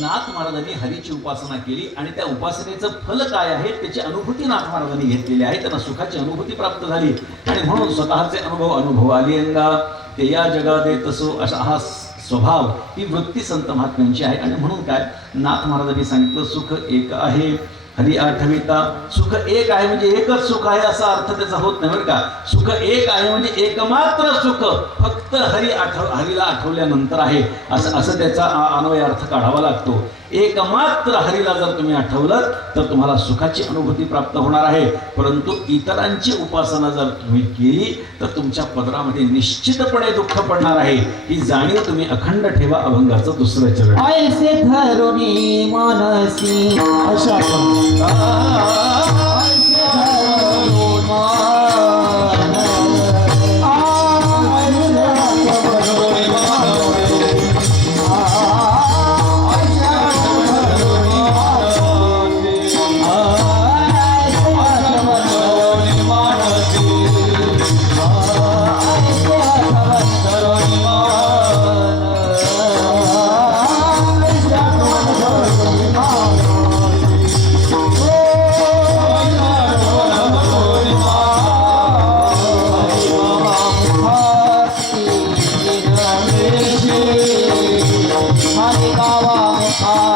नाथ महाराजांनी हरीची उपासना केली आणि त्या उपासनेचं फल काय आहे त्याची अनुभूती नाथ महाराजांनी घेतलेली आहे. त्यांना सुखाची अनुभूती प्राप्त झाली आणि म्हणून स्वतःचे अनुभव आली अंगा ते या जगा देत असो असा हा स्वभाव ही वृत्ती संत महात्म्यांची आहे. आणि म्हणून काय नाथ महाराजांनी सांगितलं सुख एक आहे हरी आठविता. सुख एक आहे म्हणजे एकच सुख आहे असा अर्थ त्याचा होत नाही बरं का. सुख एक आहे म्हणजे एकमात्र सुख फक्त हरीला आठवल्यानंतर आहे असं त्याचा अन्वय अर्थ काढावा लागतो. एकमात्र हरीला जर तुम्ही आठवलं तर तुम्हाला सुखाची अनुभूती प्राप्त होणार आहे. परंतु इतरांची उपासना जर तुम्ही केली तर तुमच्या पदरामध्ये निश्चितपणे दुःख पडणार आहे. ही जाणीव तुम्ही अखंड ठेवा. अभंगाचं दुसरं चरण. ऐसे धरुणी मानसी अशा Hare Rama